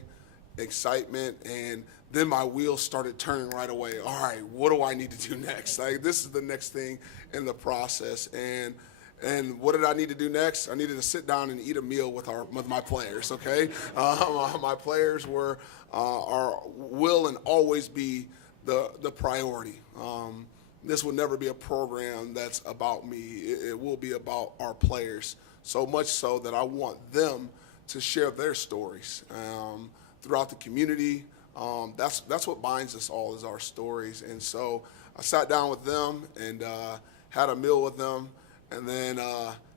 excitement, and then my wheels started turning right away. All right, what do I need to do next? Like, this is the next thing in the process, and what did I need to do next? I needed to sit down and eat a meal with my players. Okay, my players will and always be the priority. This will never be a program that's about me. It will be about our players. So much so that I want them to share their stories throughout the community. That's what binds us all, is our stories. And so I sat down with them and had a meal with them, and then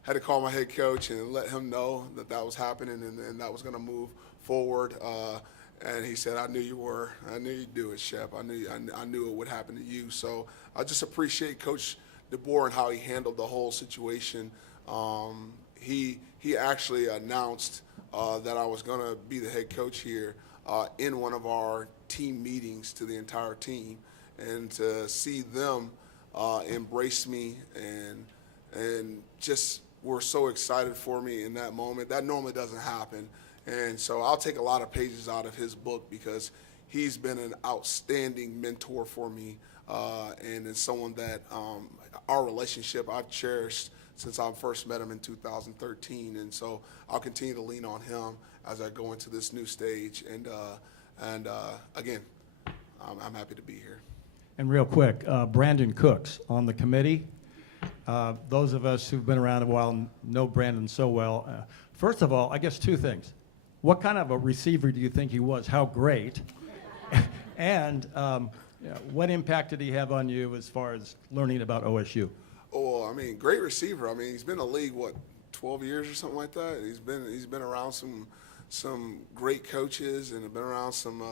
had to call my head coach and let him know that was happening and that was going to move forward. And he said, "I knew you were. I knew you'd do it, Shep. I knew it would happen to you." So I just appreciate Coach DeBoer and how he handled the whole situation. He actually announced that I was going to be the head coach here in one of our team meetings to the entire team, and to see them embrace me and just were so excited for me in that moment. That normally doesn't happen. And so I'll take a lot of pages out of his book, because he's been an outstanding mentor for me, and is someone that our relationship I've cherished since I first met him in 2013. And so I'll continue to lean on him as I go into this new stage. And again, I'm happy to be here. And real quick, Brandon Cooks on the committee. Those of us who've been around a while know Brandon so well. First of all, I guess two things. What kind of a receiver do you think he was? How great? And what impact did he have on you as far as learning about OSU? Oh, I mean, great receiver. I mean, he's been in the league, 12 years or something like that. He's been around some great coaches, and been around some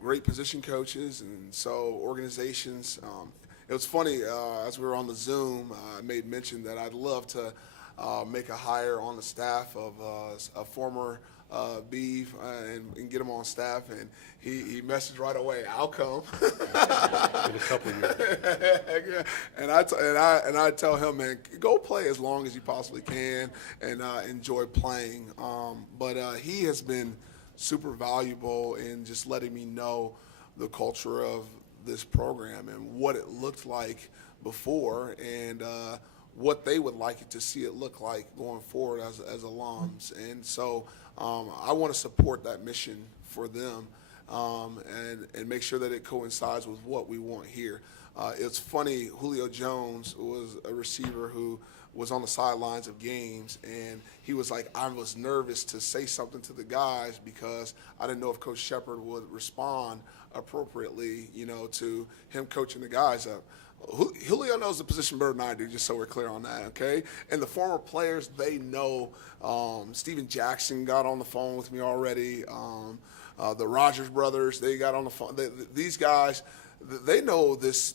great position coaches, and so organizations. It was funny, as we were on the Zoom, I made mention that I'd love to make a hire on the staff of a former Beav and get him on staff, and he messaged right away, "I'll come." In a couple of years. And I tell him, "Man, go play as long as you possibly can, and enjoy playing." But he has been super valuable in just letting me know the culture of this program and what it looked like before, and what they would like it to see it look like going forward as alums. And so I want to support that mission for them, and make sure that it coincides with what we want here. It's funny, Julio Jones was a receiver who was on the sidelines of games, and he was like, I was nervous to say something to the guys because I didn't know if Coach Shephard would respond appropriately, to him coaching the guys up. Julio knows the position better than I do, just so we're clear on that, okay? And the former players, they know. Steven Jackson got on the phone with me already. The Rogers brothers, they got on the phone. These guys, they know this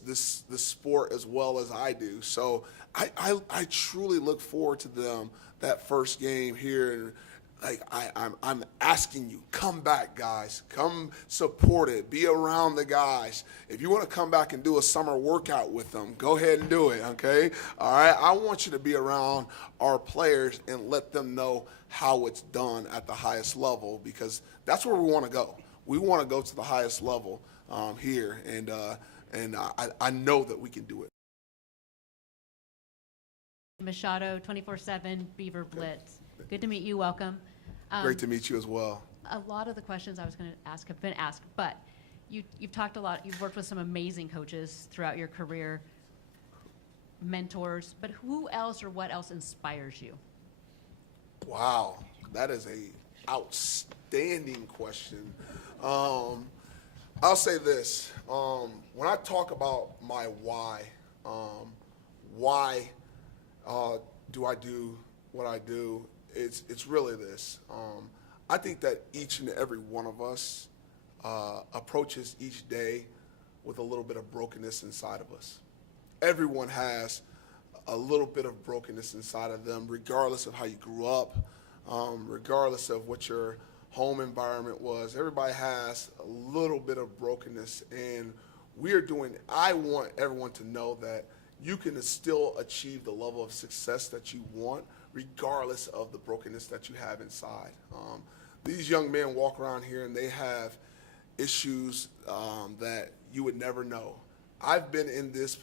sport as well as I do. So I truly look forward to them that first game here. And like I'm asking you, come back, guys. Come support it. Be around the guys. If you want to come back and do a summer workout with them, go ahead and do it, okay? All right? I want you to be around our players and let them know how it's done at the highest level, because that's where we want to go. We want to go to the highest level here, and I know that we can do it. Machado, 24/7 Beaver Blitz. Good to meet you. Welcome. Great to meet you as well. A lot of the questions I was going to ask have been asked, but you've talked a lot. You've worked with some amazing coaches throughout your career, mentors. But who else or what else inspires you? Wow, that is a outstanding question. I'll say this: when I talk about my why do I do what I do? It's really this. I think that each and every one of us approaches each day with a little bit of brokenness inside of us. Everyone has a little bit of brokenness inside of them, regardless of how you grew up, regardless of what your home environment was. Everybody has a little bit of brokenness, and I want everyone to know that you can still achieve the level of success that you want, regardless of the brokenness that you have inside. These young men walk around here and they have issues that you would never know. I've been in this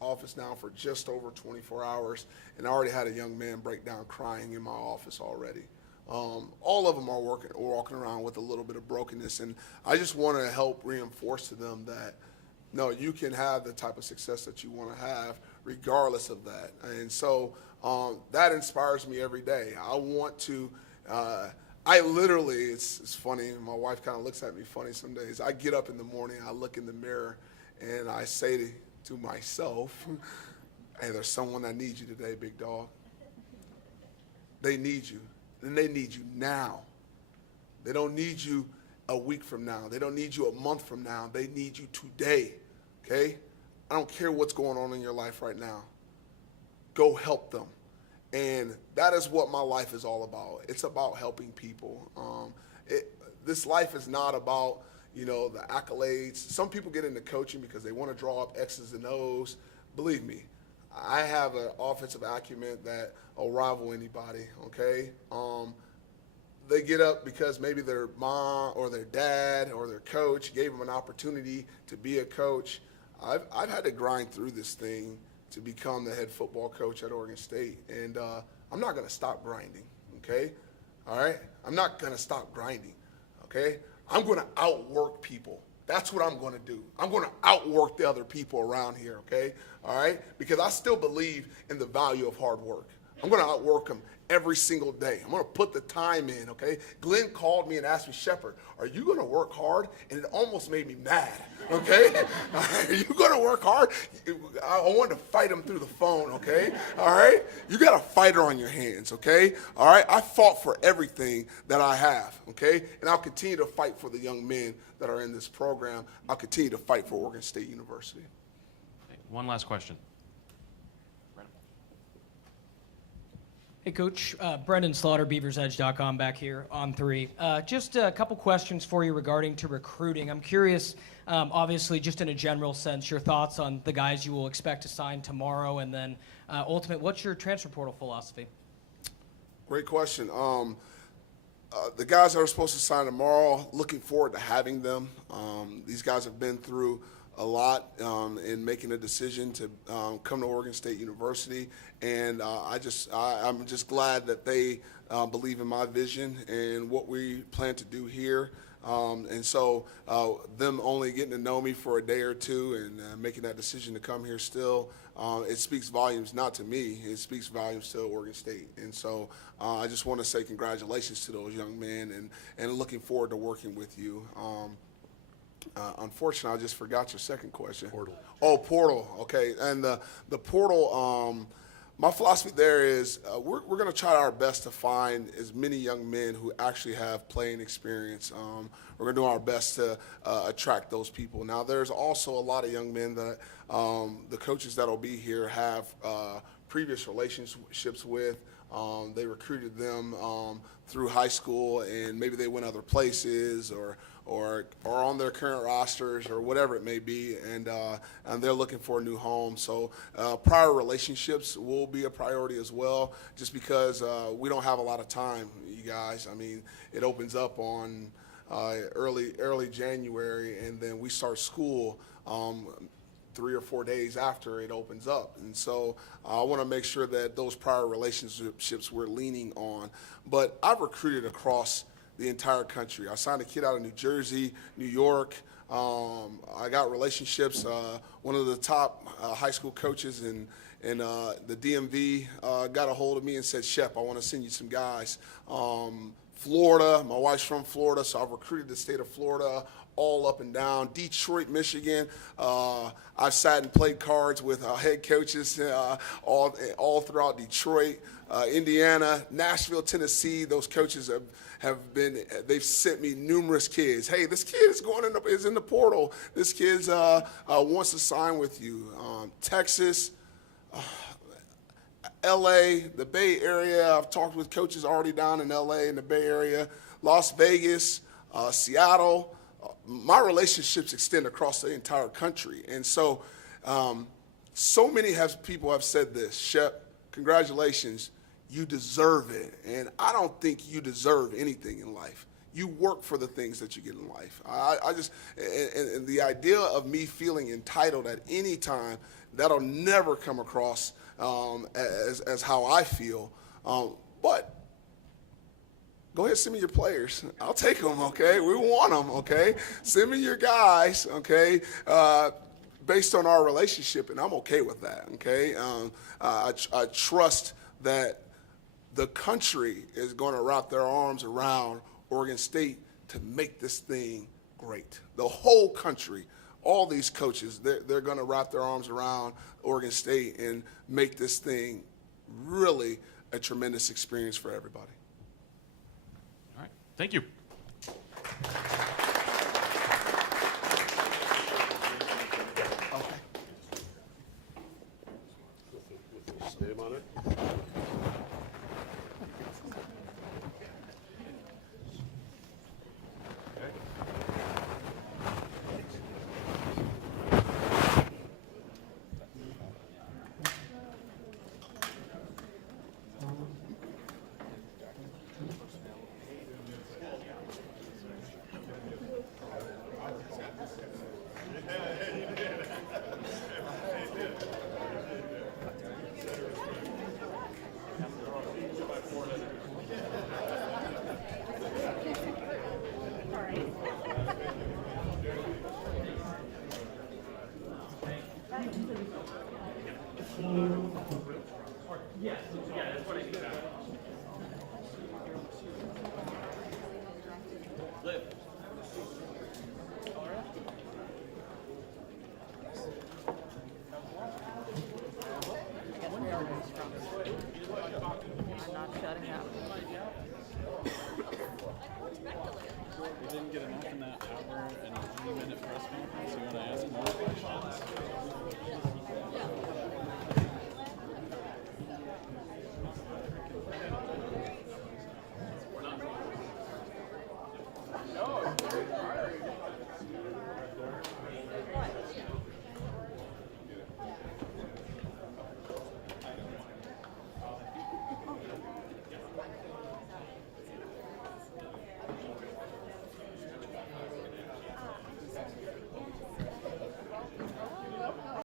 office now for just over 24 hours, and I already had a young man break down crying in my office already. All of them are walking around with a little bit of brokenness, and I just want to help reinforce to them that, no, you can have the type of success that you want to have regardless of that. And so that inspires me every day. I want to, it's funny, my wife kind of looks at me funny some days. I get up in the morning, I look in the mirror, and I say to myself, hey, there's someone that needs you today, big dog. They need you, and they need you now. They don't need you a week from now. They don't need you a month from now. They need you today, okay? I don't care what's going on in your life right now. Go help them. And that is what my life is all about. It's about helping people. This life is not about, the accolades. Some people get into coaching because they want to draw up X's and O's. Believe me, I have an offensive acumen that will rival anybody, okay? They get up because maybe their mom or their dad or their coach gave them an opportunity to be a coach. I've had to grind through this thing to become the head football coach at Oregon State, and I'm not going to stop grinding, okay? All right? I'm not going to stop grinding, okay? I'm going to outwork people. That's what I'm going to do. I'm going to outwork the other people around here, okay? All right? Because I still believe in the value of hard work. I'm going to outwork them every single day. I'm going to put the time in, okay? Glenn called me and asked me, Shephard, are you going to work hard? And it almost made me mad, okay? Are you going to work hard? I wanted to fight him through the phone, okay? All right? You got a fighter on your hands, okay? All right? I fought for everything that I have, okay? And I'll continue to fight for the young men that are in this program. I'll continue to fight for Oregon State University. Okay, one last question. Hey, Coach. Brendan Slaughter, BeaversEdge.com back here on 3. Just a couple questions for you regarding to recruiting. I'm curious, obviously, just in a general sense, your thoughts on the guys you will expect to sign tomorrow, and then what's your transfer portal philosophy? Great question. The guys that are supposed to sign tomorrow, looking forward to having them. These guys have been through a lot in making a decision to come to Oregon State University, and I'm just glad that they believe in my vision and what we plan to do here. And so them only getting to know me for a day or two and making that decision to come here still, it speaks volumes not to me, it speaks volumes to Oregon State. And so I just want to say congratulations to those young men and looking forward to working with you. Unfortunately, I just forgot your second question. Portal. Oh, portal. Okay. And the portal, my philosophy there is we're going to try our best to find as many young men who actually have playing experience. We're going to do our best to attract those people. Now, there's also a lot of young men that the coaches that will be here have previous relationships with. They recruited them through high school, and maybe they went other places or on their current rosters or whatever it may be, and they're looking for a new home. So prior relationships will be a priority as well, just because we don't have a lot of time, you guys. I mean, it opens up on early January, and then we start school 3 or 4 days after it opens up. And so I want to make sure that those prior relationships we're leaning on. But I've recruited across the entire country. I signed a kid out of New Jersey, New York. I got relationships. One of the top high school coaches in the DMV got a hold of me and said, Shep, I want to send you some guys. Florida, my wife's from Florida, so I've recruited the state of Florida, all up and down. Detroit, Michigan, I've sat and played cards with head coaches all throughout Detroit. Indiana, Nashville, Tennessee, those coaches they've sent me numerous kids. Hey, this kid is in the portal. This kid wants to sign with you. Texas, LA, the Bay Area. I've talked with coaches already down in LA in the Bay Area. Las Vegas, Seattle. My relationships extend across the entire country. And so, so many people have said this, Shep, congratulations, you deserve it. And I don't think you deserve anything in life. You work for the things that you get in life. And the idea of me feeling entitled at any time, that'll never come across as how I feel. But go ahead, send me your players. I'll take them, okay? We want them, okay? Send me your guys, okay? Based on our relationship, and I'm okay with that, okay? I trust that the country is going to wrap their arms around Oregon State to make this thing great. The whole country, all these coaches, they're going to wrap their arms around Oregon State and make this thing really a tremendous experience for everybody. All right, thank you. Name on it. Yes, yeah, that's what I mean.